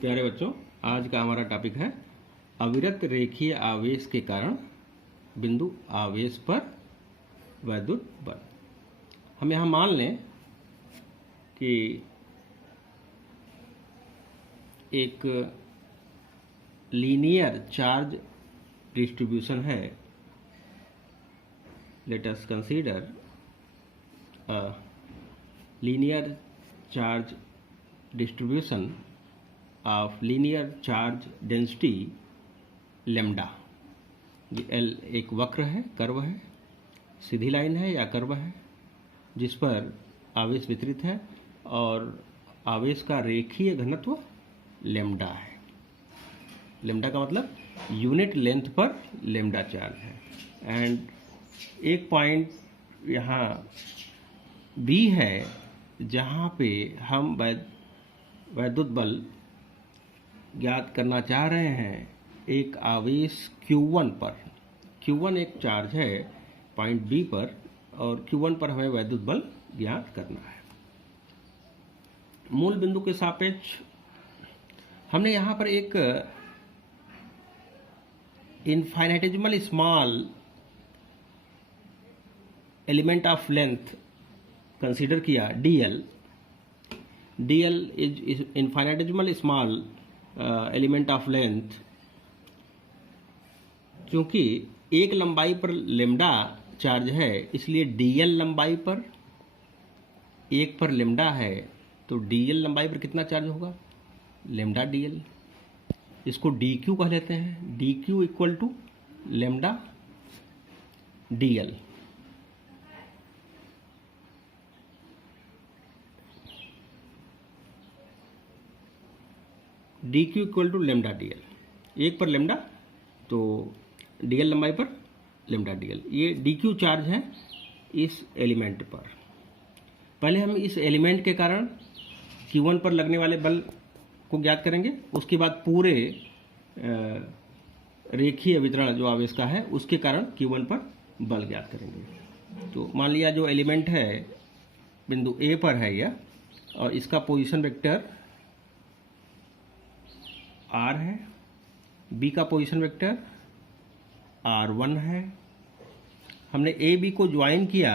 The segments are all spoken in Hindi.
प्यारे बच्चों, आज का हमारा टॉपिक है अविरत रेखीय आवेश के कारण बिंदु आवेश पर वैद्युत बल। हम यहाँ मान लें कि एक लीनियर चार्ज डिस्ट्रीब्यूशन है। Late us consider a linear charge distribution of linear charge density lambda. ये एल एक वक्र है, कर्व है, सीधी लाइन है या कर्व है जिस पर आवेश वितरित है और आवेश का रेखीय घनत्व लेम्डा है। लेम्डा का मतलब यूनिट लेंथ पर लेम्डा चार्ज है। एंड एक पॉइंट यहाँ बी है जहाँ पे हम वैद्युत बल ज्ञात करना चाह रहे हैं एक आवेश Q1 पर। Q1 एक चार्ज है पॉइंट बी पर और Q1 पर हमें वैद्युत बल ज्ञात करना है। मूल बिंदु के सापेक्ष हमने यहाँ पर एक infinitesimal small element of length consider किया, dl। dl is infinitesimal small element of length. क्योंकि एक लंबाई पर लेम्डा चार्ज है इसलिए dl लंबाई पर, एक पर लेम्डा है तो dl लंबाई पर कितना चार्ज होगा? Lambda dl। इसको dq कह लेते हैं। dq equal to lambda dl। dq equal to lambda dl। एक पर लेम्डा तो dl लंबाई पर लेम्डा dl। ये dq चार्ज है इस एलिमेंट पर। पहले हम इस एलिमेंट के कारण Q1 पर लगने वाले बल को ज्ञात करेंगे। उसके बाद पूरे रेखीय वितरण जो आवेश का है उसके कारण Q1 पर बल ज्ञात करेंगे। तो मान लिया जो एलिमेंट है बिंदु A पर है यह, और इसका पोजीशन वेक्टर R है, B का पोजीशन वेक्टर R1 है। हमने ए बी को ज्वाइन किया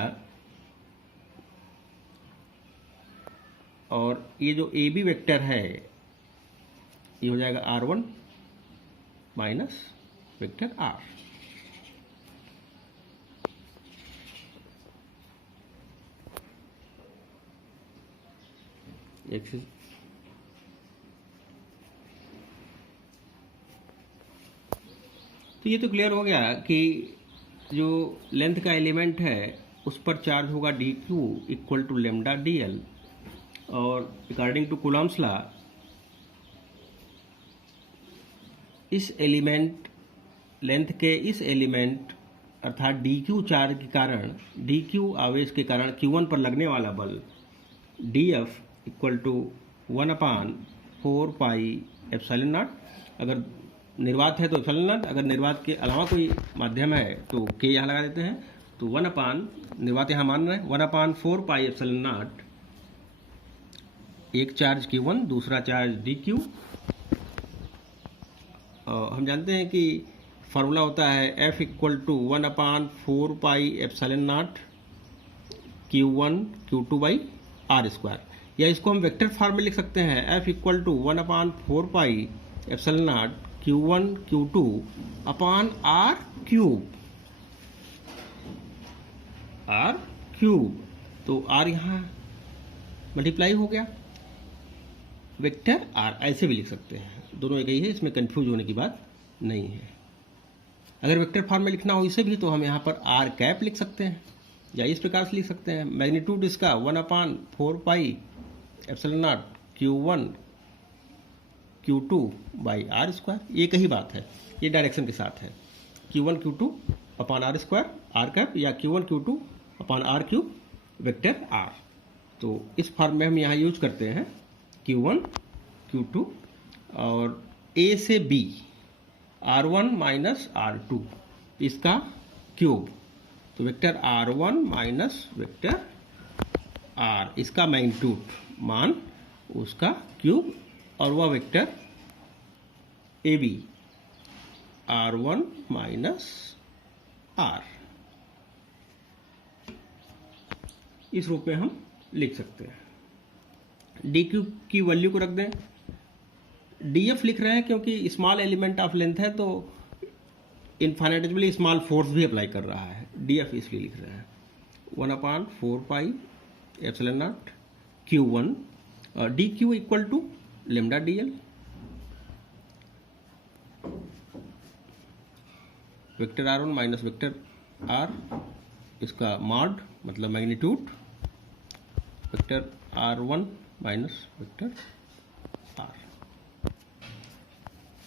और ये जो ए बी वेक्टर है ये हो जाएगा R1 माइनस वेक्टर R। तो ये तो क्लियर हो गया कि जो लेंथ का एलिमेंट है उस पर चार्ज होगा dq equal to lambda dl। और अकॉर्डिंग टू कूलॉम्स लॉ इस एलिमेंट लेंथ के इस एलिमेंट अर्थात dq चार्ज के कारण, dq आवेश के कारण Q1 पर लगने वाला बल dF equal to 1/4 pi epsilon naught. अगर निर्वात है तो एप्सिलॉन नॉट, अगर निर्वात के अलावा कोई माध्यम है तो k यहाँ लगा देते हैं। तो निर्वात यहाँ मान रहे हैं 1/4 पाई एप्सिलॉन नॉट। एक चार्ज Q1, दूसरा चार्ज dq। हम जानते हैं कि फार्मूला होता है F equal to 1/4 pi epsilon naught Q1 Q2 by R square. या इसको हम वेक्टर फॉर्म में लिख सकते हैं F equal to 1/4 pi epsilon naught Q1 Q2 upon R cube. R cube तो R यहाँ मल्टीप्लाई हो गया, वेक्टर R ऐसे भी लिख सकते हैं। दोनों एक ही है, इसमें कंफ्यूज होने की बात नहीं है। अगर वेक्टर फॉर्म में लिखना हो इसे भी तो हम यहाँ पर R कैप लिख सकते हैं या इस प्रकार से लिख सकते हैं। मैग्नीट्यूड इसका 1/4 pi epsilon naught Q1 Q2 by R square. ये कही बात है, ये डायरेक्शन के साथ है। Q1 Q2 upon R square R cap या Q1 Q2 upon R cube vector R। तो इस फॉर्म में हम यहाँ यूज करते हैं Q1 Q2 और A से B R1 माइनस R2 इसका क्यूब। तो vector R1 minus vector R इसका मैग्नीट्यूड मान उसका क्यूब और वह vector A B R1 minus R, इस रूप में हम लिख सकते हैं। डी क्यू की वैल्यू को रख दें, डीएफ लिख रहे हैं क्योंकि स्मॉल एलिमेंट ऑफ लेंथ है तो इनफाइनेटिमली स्मॉल फोर्स भी अप्लाई कर रहा है, डीएफ इसलिए लिख रहे हैं 1/4πε0 Q1 d q equal to lambda d l, vector R1 minus vector R, इसका मॉड मतलब magnitude, vector R1 minus vector R।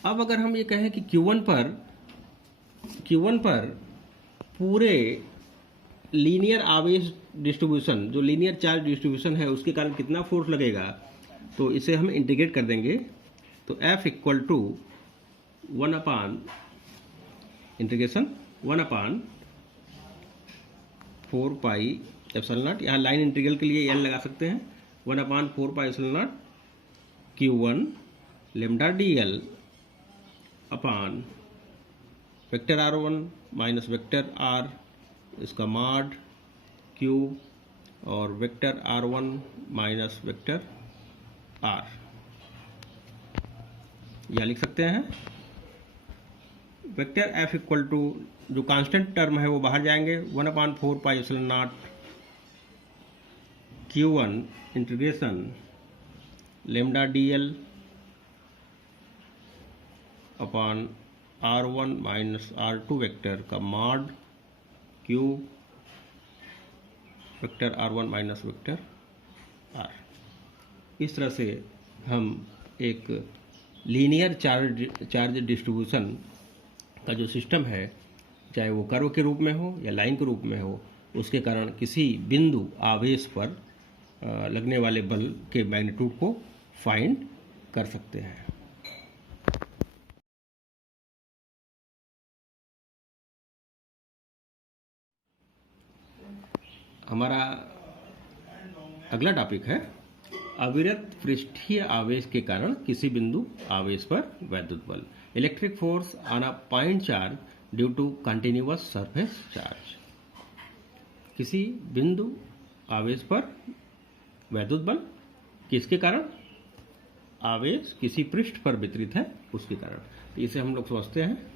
अब अगर हम ये कहें कि Q1 पर पूरे लीनियर आवेश डिस्ट्रीब्यूशन, जो लीनियर चार्ज डिस्ट्रीब्यूशन है, उसके कारण कितना फोर्स लगेगा, तो इसे हम इंटीग्रेट कर देंगे। तो F इक्वल टू 1/4πε0, यहाँ लाइन इंटीग्रल के लिए L लगा सकते हैं, 1/4πε0 Q1 lambda d l upon vector R1 minus vector R, इसका मॉड क्यूब, और vector R1 minus vector R, या लिख सकते हैं वेक्टर F इक्वल टू, जो कांस्टेंट टर्म है वो बाहर जाएंगे, 1/4πε0 Q1 integration lambda d l upon R1 minus R2 vector का mod cube, vector R1 minus vector R। इस तरह से हम एक लीनियर चार्ज डिस्ट्रीब्यूशन का जो सिस्टम है, चाहे वो कर्व के रूप में हो या लाइन के रूप में हो, उसके कारण किसी बिंदु आवेश पर लगने वाले बल के मैग्नीट्यूड को फाइंड कर सकते हैं। हमारा अगला टॉपिक है अविरत पृष्ठीय आवेश के कारण किसी बिंदु आवेश पर वैद्युत बल, electric force on a point charge due to continuous surface charge. किसी बिंदु आवेश पर वैद्युत बल किसके कारण, आवेश किसी पृष्ठ पर वितरित है उसके कारण। तो इसे हम लोग समझते हैं।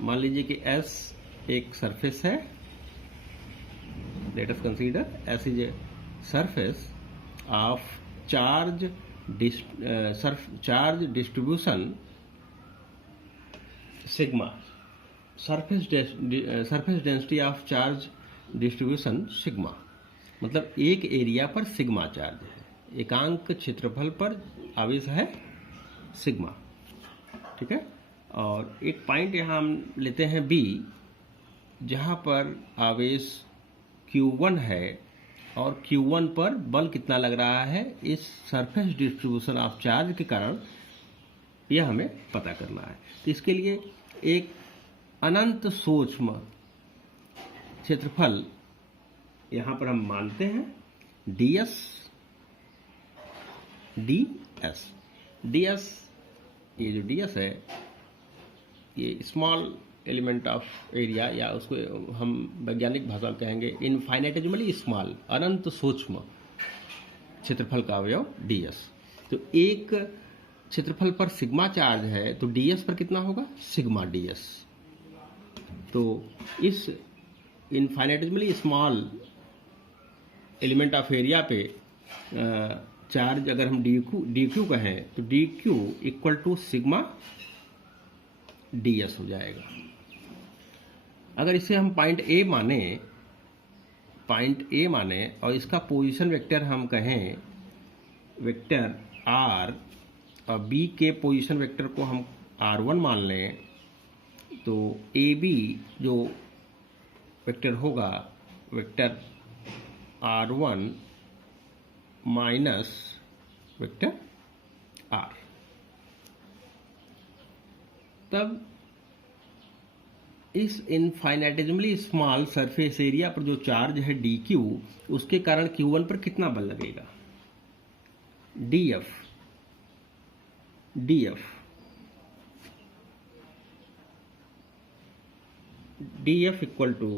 मान लीजिए कि S एक सरफेस है, late us consider S is a surface of charge distribution sigma, surface density of charge distribution sigma, मतलब एक एरिया पर सिग्मा चार्ज है, एकांक क्षेत्रफल पर आवेश है सिग्मा, ठीक है। और एक पॉइंट यहाँ हम लेते हैं B, जहाँ पर आवेश Q1 है और Q1 पर बल कितना लग रहा है इस सरफेस डिस्ट्रीब्यूशन ऑफ चार्ज के कारण, यह हमें पता करना है। तो इसके लिए एक अनंत सूक्ष्म क्षेत्रफल यहाँ पर हम मानते हैं ds, ये जो ds है ये स्मॉल एलिमेंट ऑफ एरिया, या उसको हम वैज्ञानिक भाषा में कहेंगे इनफाइनेटिमली स्मॉल, अनंत सूक्ष्म क्षेत्रफल का अवयव ds। तो एक क्षेत्रफल पर सिग्मा चार्ज है तो ds पर कितना होगा, सिग्मा ds। तो इस infinitesimally small element of area पे चार्ज अगर हम dq कहें तो dq equal to sigma ds हो जाएगा। अगर इसे हम पॉइंट A माने और इसका पोजीशन वेक्टर हम कहें वेक्टर R, और B के पोजीशन वेक्टर को हम R1 मान लें, तो AB जो वेक्टर होगा vector R1 minus vector R। तब इस इनफाइनाइटेसिमली स्मॉल सरफेस एरिया पर जो चार्ज है डी क्यू, उसके कारण Q1 पर कितना बल लगेगा? DF equal to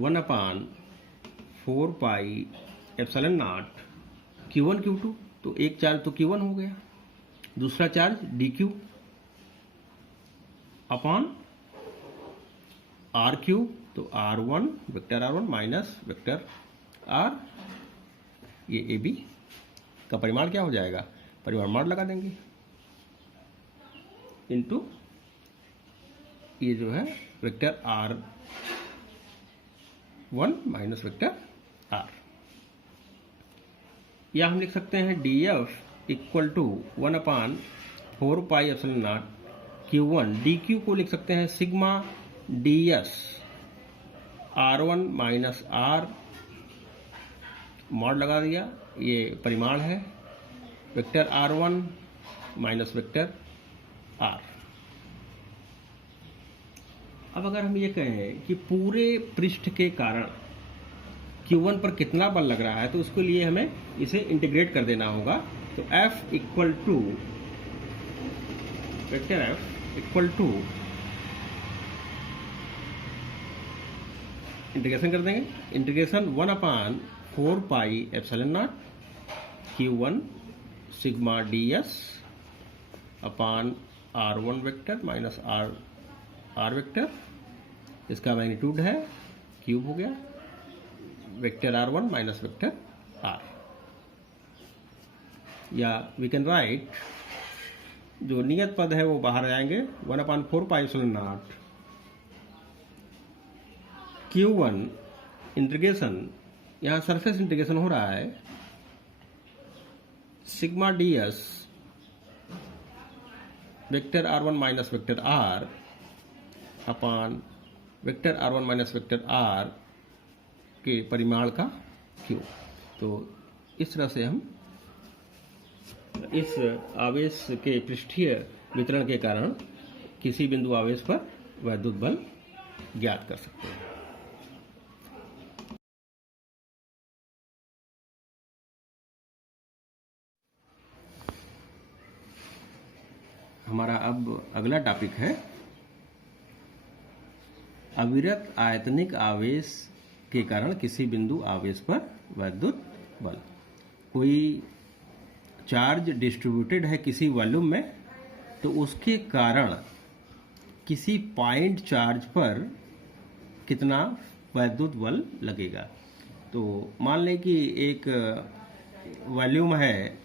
1/4 pi epsilon naught Q1 Q2। तो एक चार्ज तो Q1 हो गया, दूसरा charge DQ upon R Q, तो R1 vector R1 minus vector R, ये AB का परिमाण क्या हो जाएगा? परिमाण लगा देंगे इनटू ये जो है vector R1 minus vector R, या हम लिख सकते हैं DF equal to 1/4 pi epsilon naught Q1। DQ को लिख सकते हैं sigma DS R1 minus R, mod लगा दिया, ये परिमाण है vector R1 minus vector R। अब अगर हम ये कहें कि पूरे पृष्ठ के कारण Q1 पर कितना बल लग रहा है, तो उसके लिए हमें इसे इंटीग्रेट कर देना होगा। तो F equal to vector F equal to integration कर देंगे, integration 1/4 pi epsilon naught Q1 sigma DS upon R1 vector minus R vector, इसका मैग्नीट्यूड है क्यूब हो गया, vector R1 minus vector R। या वी कैन राइट, जो नियत पद है वो बाहर जाएंगे, 1/4 pi epsilon naught Q1 integration, यहाँ सरफेस इंटीग्रेशन हो रहा है, sigma DS vector R1 minus vector R upon vector R1 minus vector R के परिमाण का Q। तो इस तरह से हम इस आवेश के पृष्ठीय वितरण के कारण किसी बिंदु आवेश पर वैद्युत बल ज्ञात कर सकते हैं। हमारा अब अगला टॉपिक है अविरत आयतनिक आवेश के कारण किसी बिंदु आवेश पर वैद्युत बल। कोई चार्ज डिस्ट्रीब्यूटेड है किसी वॉल्यूम में, तो उसके कारण किसी पॉइंट चार्ज पर कितना वैद्युत बल लगेगा। तो मान लें कि एक वॉल्यूम है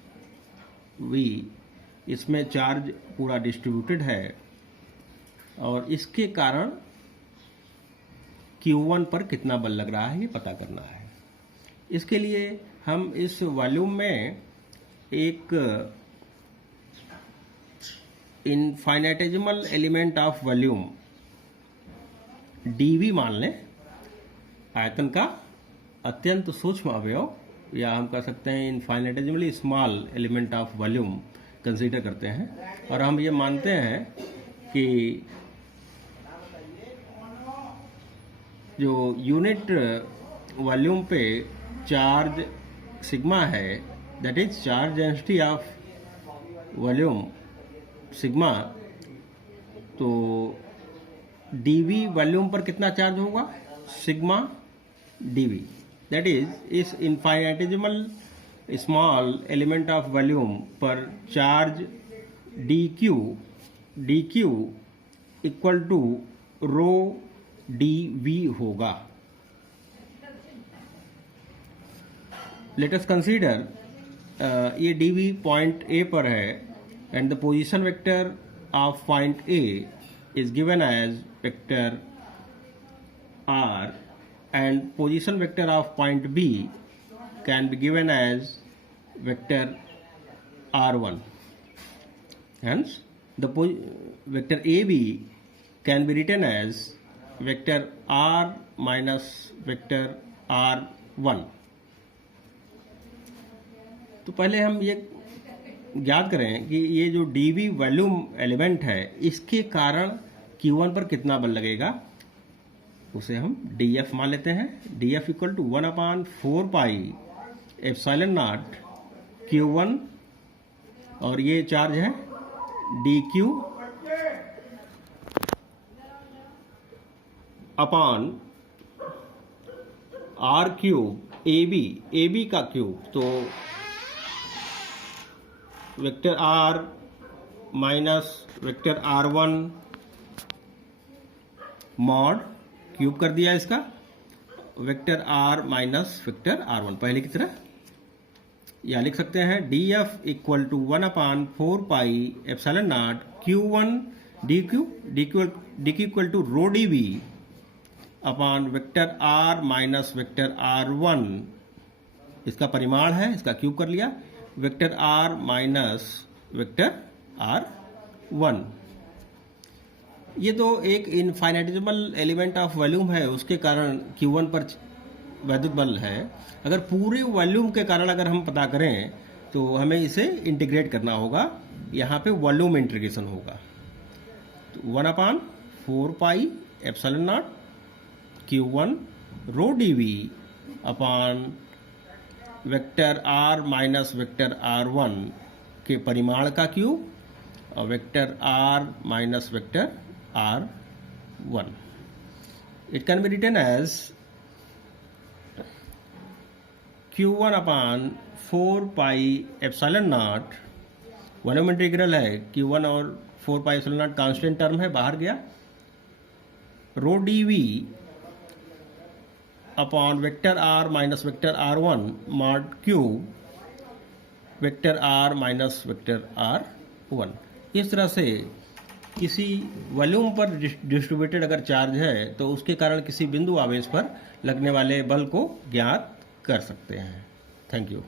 V, इसमें चार्ज पूरा डिस्ट्रीब्यूटेड है और इसके कारण Q1 पर कितना बल लग रहा है ये पता करना है। इसके लिए हम इस वॉल्यूम में एक infinitesimal element of volume dV मान लें, आयतन का अत्यंत सूक्ष्म अवयव, या हम कह सकते हैं infinitesimally small element of volume consider करते हैं। और हम ये मानते हैं कि जो यूनिट वॉल्यूम पे चार्ज सिग्मा है, that is charge density of volume sigma, तो dV वॉल्यूम पर कितना चार्ज होगा? सिग्मा dV, दैट इज इस infinitesimal small element of volume पर charge dQ equal to rho dV होगा। लेट अस कंसीडर ये dV पॉइंट A पर है and the position vector of point A is given as vector R and position vector of point B can be given as vector R1. Hence, the vector AB can be written as vector R minus vector R1. तो पहले हम ये ज्ञात करें कि ये जो dV वॉल्यूम एलिमेंट है, इसके कारण Q1 पर कितना बल लगेगा उसे हम dF मान लेते हैं। dF equal to 1/4 pi epsilon naught Q1 और ये चार्ज है dQ upon R cube AB का क्यूब, तो vector R minus vector R1 mod cube कर दिया इसका vector R minus vector R1 पहले की तरह। या लिख सकते हैं dF equal to 1/4 pi epsilon naught Q1 DQ equal to rho dV upon vector R minus vector R1, इसका परिमाण है, इसका क्यूब कर लिया, vector R minus vector R1। ये तो एक इनफाइनाइटेसिमल एलिमेंट ऑफ वॉल्यूम है, उसके कारण Q1 पर वैद्युत बल है। अगर पूरे वॉल्यूम के कारण अगर हम पता करें तो हमें इसे इंटीग्रेट करना होगा, यहाँ पे वॉल्यूम इंटीग्रेशन होगा। तो 1/4 pi epsilon naught Q1 rho dV upon vector R minus vector R1 के परिमाण का क्यूब और vector R minus vector R1। It can be written as Q1/4 pi epsilon naught, volume integral है, Q1 और 4 pi epsilon naught constant term है, बाहर गया, rho dV upon vector R minus vector R1 mod cube vector R minus vector R1। इस तरह से किसी वॉल्यूम पर डिस्ट्रीब्यूटेड अगर चार्ज है तो उसके कारण किसी बिंदु आवेश पर लगने वाले बल को ज्ञात कर सकते हैं। Thank you.